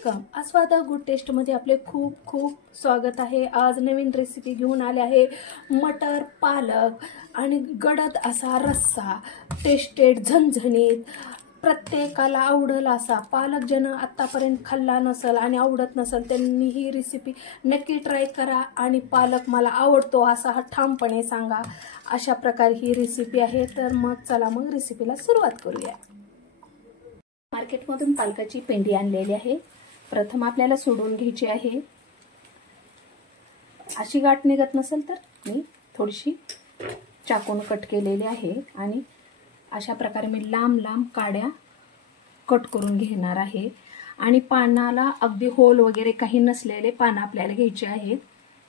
Welcome आस्वादा good taste मध्ये आपले खूप खूप स्वागत आहे। आज नवीन रेसिपी घेऊन आले आहे। मटर पालक आणि गडद असा रस्सा, टेस्टेड झणझणीत, प्रत्येकाला आवडेल असा। पालक जन आतापर्यंत खाल्ला नसेल आणि आवडत नसेल त्यांनी ही रेसिपी नक्की ट्राय करा आणि पालक मला आवडतो असा हा ठामपणे सांगा। अशा प्रकारे ही रेसिपी आहे। तर मग चला मग रेसिपीला सुरुवात करूया। मार्केटमधून पालकाची पेंडी आणलेली आहे। प्रथम आपल्याला सोडून घ्यायची आहे। अशी गाठ निघत नसेल तर मी थोडीशी चाकून कट केलेली आहे आणि अशा प्रकारे मी लांब लांब काड्या कट करून घेणार आहे। आणि पानाला अगदी होल वगैरे काही नसलेले पान आपल्याला घ्यायचे आहेत।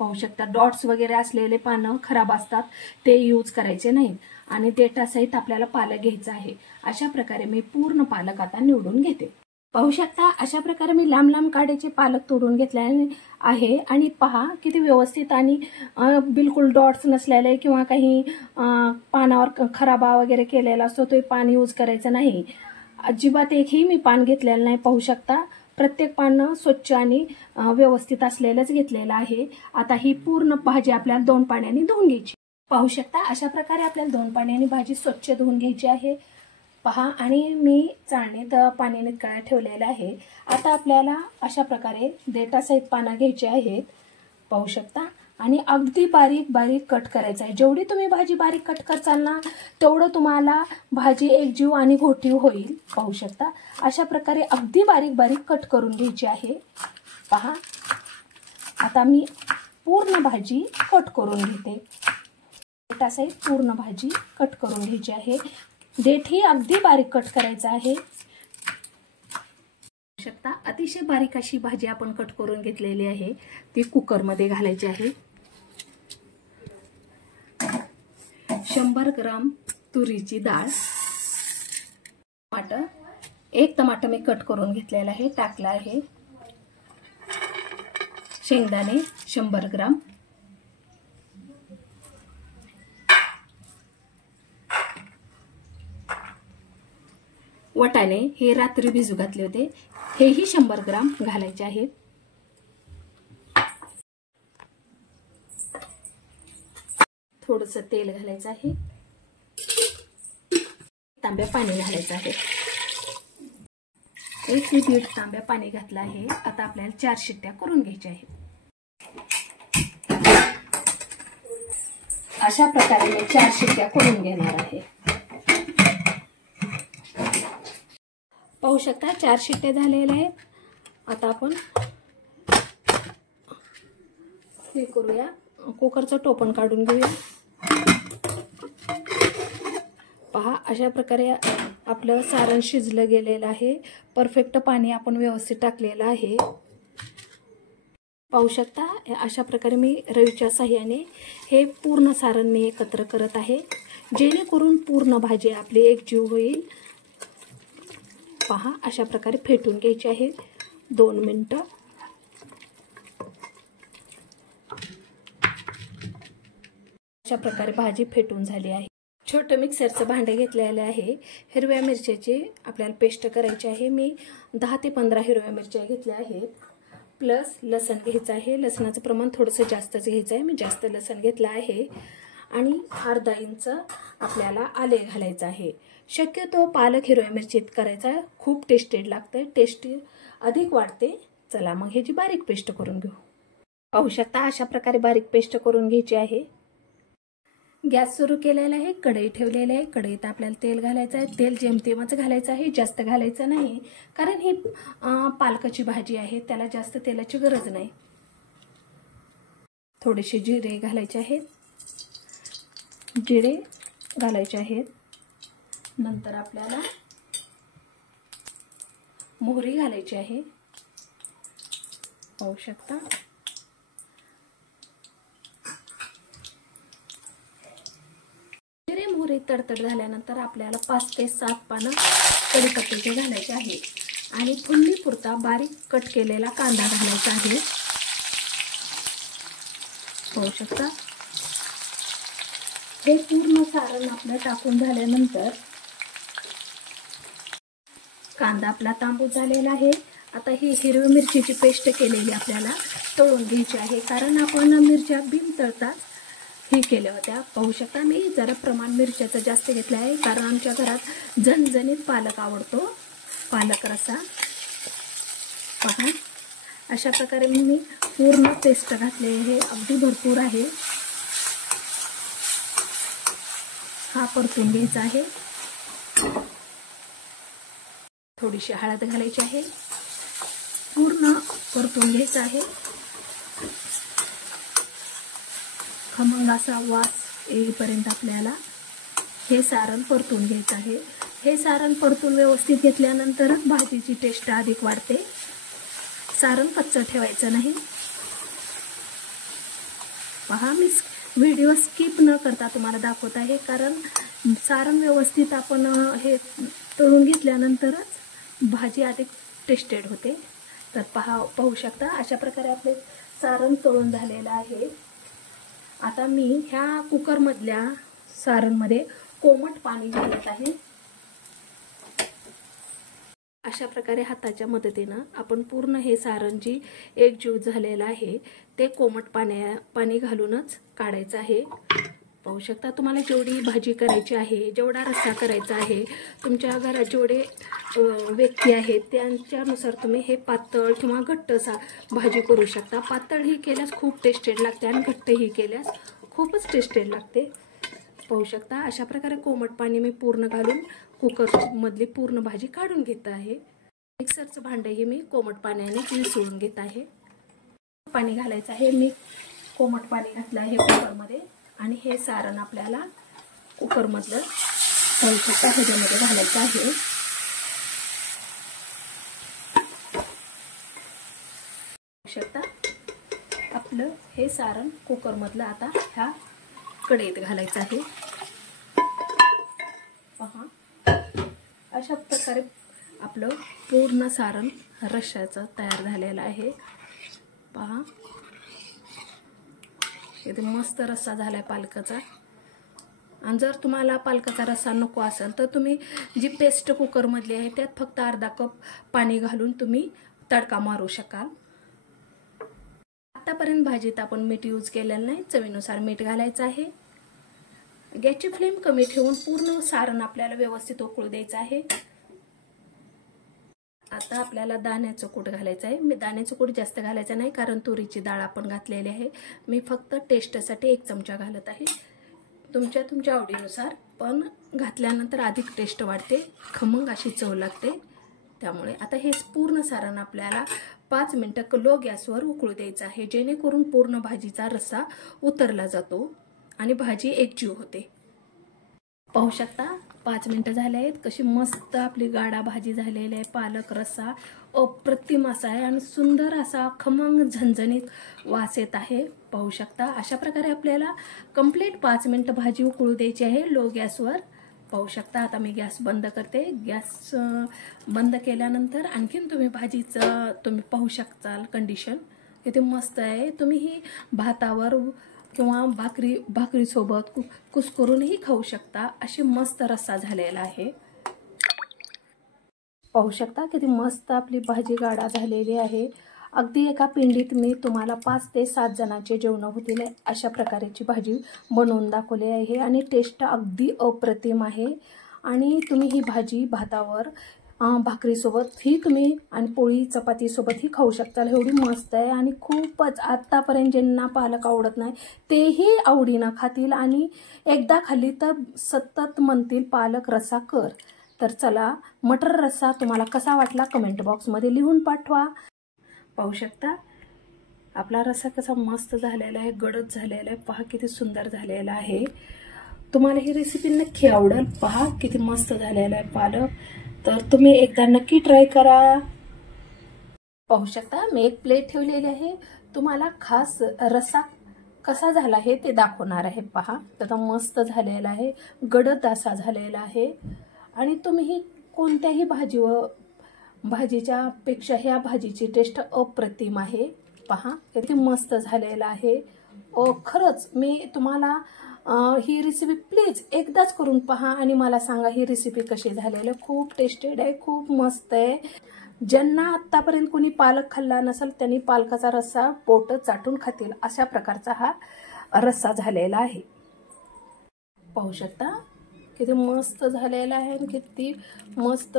पाहू शकता डॉट्स वगैरे असलेले पानं खराब असतात, ते यूज करायचे नाहीत आणि देठासहित आपल्याला पालक घ्यायचा आहे। अशा प्रकारे मी पूर्ण पालक आता निवडून घेते। पाहू शकता अशा प्रकारे मी लांब लांब काड्याचे पालक तोडून घेतले आहे आणि पहा किती व्यवस्थित आणि बिलकुल डॉट्स नसलेले किंवा काही पानावर खराबा वगैरे केलेला असतो तो पान यूज करायचं नाही। अजिबात एकही मी पान घेतलेलं नाही। पाहू शकता प्रत्येक पान स्वच्छ आणि व्यवस्थित असलेलंच घेतलेलं आहे। आता ही पूर्ण भाजी आपल्याला 2 पाण्याने धुवून घ्यायची। पाहू शकता अशा प्रकारे आपल्याला 2 पाण्याने भाजी स्वच्छ धुवून घ्यायची आहे। पहा आणि मी चाळणीत पाण्याने नितळायला ठेवलेलं आहे। आता आपल्याला अशा प्रकारे देठासहित पानं घ्यायची आहेत। पाहू शकता आणि अगदी बारीक बारीक कट करायचं आहे। जेवढी तुम्ही भाजी बारीक कट करचाल ना तेवढं तुम्हाला भाजी एकजीव आणि घोटीव होईल। पाहू शकता अशा प्रकारे अगदी बारीक बारीक कट करून घ्यायची आहे। पहा आता मी पूर्ण भाजी कट करून घेते। देठासहित पूर्ण भाजी कट करून घ्यायची आहे। देठही अगदी बारीक कट करायचं आहे। शकता अतिशय बारीक अशी भाजी आपण कट करून घेतलेली आहे। ती कुकर मध्ये घालायची आहे। 100 ग्राम तुरीची डाळ, टमाटर, 1 टमाटर मी कट करून घेतलेला आहे टाकला आहे। शेंगदाणे 100 ग्राम, वाटाणे हे रात्री भिजू घातले होते, हेही 100 ग्राम घालायचे आहेत। थोडंसं तेल घालायचं आहे। तांब्या पाणी घालायचं आहे। 1 ते 1.5 तांब्या पाणी घातलं आहे। आता आपल्याला 4 शिट्ट्या करून घ्यायच्या आहेत। अशा प्रकारे मी 4 शिट्ट्या करून घेणार आहे। पाहू शकता 4 शिट्ट्या झालेल्या आहेत। आता आपण हे करूया, कुकरचं टोपण काढून घेऊया। पहा अशा प्रकारे आपलं सारण शिजलं गेलेलं आहे। परफेक्ट पाणी आपण व्यवस्थित टाकलेलं आहे। पाहू शकता अशा प्रकारे मी रवीच्या साह्याने हे पूर्ण सारण मी एकत्र करत आहे, जेणेकरून पूर्ण भाजी आपली एकजीव होईल। पहा अशा प्रकारे फेटून घ्यायची आहे 2 मिनिटं। अशा प्रकारे भाजी फेटून झाली आहे। छोटं मिक्सरचं भांडं घेतलेलं आहे। हिरव्या मिरच्याची आपल्याला पेस्ट करायची आहे। मी 10 ते 15 हिरव्या मिरच्या घेतल्या आहेत, प्लस लसण घ्यायचं आहे। लसणाचं प्रमाण थोडंसं जास्तच घ्यायचं आहे, मी जास्त लसण घेतलं आहे। आणि अर्धा इंच आपल्याला आले घालायचं आहे। शक्यतो पालक हिरव्या मिरचीत करायचा, खूप टेस्टेड लागते, टेस्टी अधिक वाढते। चला मग ह्याची बारीक पेस्ट करून घेऊ। पाहू शकता अशा प्रकारे बारीक पेस्ट करून घ्यायची आहे। गॅस सुरू केलेला आहे, कढई ठेवलेली आहे। कढईत आपल्याला तेल घालायचं आहे। तेल जेमतेमच घालायचं आहे, जास्त घालायचं नाही, कारण ही पालकाची भाजी आहे, त्याला जास्त तेलाची गरज नाही। थोडेसे जिरे घालायचे आहेत, जिरे घालायचे आहेत। नंतर आपल्याला मोहरी घालायची आहे। पाहू शकता जिरे मोहरी तडतड झाल्यानंतर आपल्याला 5 ते 7 पानं कढीपत्त्याचे घालायचे आहे आणि फोडणीपुरता बारीक कट केलेला कांदा घालायचा आहे। पाहू शकता हे पूर्ण सारण आपलं टाकून झाल्यानंतर कांदा आपला तांबूस झालेला आहे। आता ही हिरवी मिरचीची पेस्ट केलेली आपल्याला तळून घ्यायची आहे, कारण आपण मिरच्या बिन तळताच हे केल्या होत्या. पाहू शकता मी जरा प्रमाण मिरच्याचं जास्त घेतलं आहे, कारण आमच्या घरात झणझणीत पालक आवडतो, पालक रस्सा. पहा अशा प्रकारे मी पूर्ण पेस्ट घातले आहे, अगदी भरपूर आहे. हा परतून घ्यायचा आहे. थोडीशी हळद घालायची आहे, पूर्ण परतून घ्यायचं आहे. खमंग असा वास येईपर्यंत आपल्याला हे सारण परतून घ्यायचं आहे. हे सारण परतून व्यवस्थित घेतल्यानंतरच भाजीची टेस्ट अधिक वाढते. सारण कच्चं ठेवायचं नाही. पहा मी व्हिडिओ स्किप न करता तुम्हाला दाखवत आहे, कारण सारण व्यवस्थित आपण हे तळून घेतल्यानंतरच भाजी अधिक टेस्टेड होते. तर पाहू शकता अशा प्रकारे आपले सारण तळून झालेलं आहे. आता मी ह्या कुकरमधल्या सारणमध्ये कोमट पाणी घालत आहे. अशा प्रकारे हाताच्या मदतीनं आपण पूर्ण हे सारण जी एकजीव झालेलं आहे ते कोमट पाणी घालूनच काढायचं आहे. पाहू शकता तुम्हाला जेवढी भाजी करायची आहे, जेवढा रस्सा करायचा आहे, तुमच्या घरात जेवढे व्यक्ती आहेत त्यांच्यानुसार तुम्ही हे पातळ किंवा घट्ट भाजी करू शकता. पातळ ही केल्यास खूप टेस्टेड लागते आणि घट्ट ही केल्यास खूपच टेस्टेड लागते. पाहू शकता अशा प्रकारे कोमट पाणी मी पूर्ण घालून कुकरमधली पूर्ण भाजी काढून घेत आहे. मिक्सरचं भांडंही मी कोमट पाण्याने मिसळून घेत आहे. पाणी घालायचं आहे. मी कोमट पाणी घातलं आहे कुकरमध्ये आणि हे सारण आपल्याला कुकरमधलं पाहू शकता ह्याच्यामध्ये घालायचं आहे. शकता आपलं हे सारण कुकरमधलं आता ह्या कढईत घालायचं आहे. पहा अशा प्रकारे आपलं पूर्ण सारण रश्श्याचं तयार झालेलं आहे. पहा एकदम मस्त रस्सा झालाय पालकाचा. आणि जर तुम्हाला पालकाचा रस्सा नको असेल तर तुम्ही जी पेस्ट कुकरमधली आहे त्यात फक्त अर्धा कप पाणी घालून तुम्ही तडका मारू शकाल. आतापर्यंत भाजीत आपण मीठ यूज केलेलं नाही, चवीनुसार मीठ घालायचं आहे. गॅसची फ्लेम कमी ठेवून पूर्ण सारण आपल्याला व्यवस्थित उकळू द्यायचं आहे. आता आपल्याला दाण्याचं कूट घालायचं आहे. मी दाण्याचं कूट जास्त घालायचं नाही, कारण तुरीची डाळ आपण घातलेली आहे. मी फक्त टेस्टसाठी 1 चमचा घालत आहे. तुमच्या आवडीनुसार, पण घातल्यानंतर अधिक टेस्ट वाढते, खमंग अशी चव लागते. त्यामुळे आता हे पूर्ण सारण आपल्याला 5 मिनिटं लो गॅसवर उकळू द्यायचं आहे, जेणेकरून पूर्ण भाजीचा रस्सा उतरला जातो आणि भाजी एकजीव होते. पाहू शकता 5 मिनिटं झाले आहेत. कशी मस्त आपली गाढा भाजी झालेली आहे. पालक रस्सा अप्रतिम असा आहे आणि सुंदर असा खमंग झणझणीत वास येत आहे. पाहू शकता अशा प्रकारे आपल्याला कंप्लीट 5 मिनिटं भाजी उकळू द्यायची आहे लो गॅसवर. पाहू शकता आता मी गॅस बंद करते. गॅस बंद केल्यानंतर आणखीन तुम्ही भाजीचं तुम्ही पाहू शकताल कंडिशन किती मस्त आहे. तुम्ही ही भातावर किंवा भाकरी सोबत कुस्करूनही खाऊ शकता. अशी मस्त रस्सा झालेला आहे. पाहू शकता किती मस्त आपली भाजी गाढा झालेली आहे. अगदी एका पिंडीत मी तुम्हाला 5 ते 7 जणांचे जेवण होतील अशा प्रकारची भाजी बनवून दाखवली आहे आणि टेस्ट अगदी अप्रतिम आहे. आणि तुम्ही ही भाजी भातावर भाकरीसोबत ही तुम्ही आणि पोळी चपातीसोबतही खाऊ शकता. एवढी मस्त आहे आणि खूपच आत्तापर्यंत ज्यांना पालक आवडत नाही तेही आवडीनं खातील आणि एकदा खाल्ली तर सतत म्हणतील पालक रस्सा कर. तर चला मटर रस्सा तुम्हाला कसा वाटला कमेंट बॉक्समध्ये लिहून पाठवा. पाहू शकता आपला रस्सा कसा मस्त झालेला आहे, गडद झालेला आहे. पहा किती सुंदर झालेला आहे. तुम्हाला ही रेसिपी नक्की आवडेल. पहा किती मस्त झालेला आहे पालक. तर तुम्ही एकदा नक्की ट्राय करा. पाहू शकता मी एक प्लेट ठेवलेली आहे. तुम्हाला खास रस्सा कसा झाला आहे ते दाखवणार आहे. पहा तर मस्त झालेला आहे, गडद असा झालेला आहे. आणि तुम्ही कोणत्याही भाजीच्या पेक्षा ह्या भाजीची टेस्ट अप्रतिम आहे. पहा किती मस्त झालेला आहे. खरंच मी तुम्हाला ही रेसिपी प्लीज एकदाच करून पहा आणि मला सांगा ही रेसिपी कशी झालेली आहे. खूप टेस्टेड आहे, खूप मस्त आहे. ज्यांना आत्तापर्यंत कोणी पालक खाल्ला नसेल त्यांनी पालकाचा रस्सा पोट चाटून खातील अशा प्रकारचा हा रस्सा झालेला आहे. पाहू शकता किती मस्त झालेला आहे आणि किती मस्त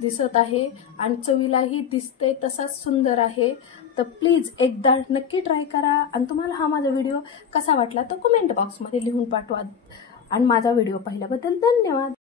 दिसत आहे आणि चवीलाही दिसते तसाच सुंदर आहे. तर प्लीज एकदा नक्की ट्राय करा आणि तुम्हाला हा माझा व्हिडिओ कसा वाटला तर कमेंट बॉक्समध्ये लिहून पाठवा आणि माझा व्हिडिओ पाहिल्याबद्दल धन्यवाद.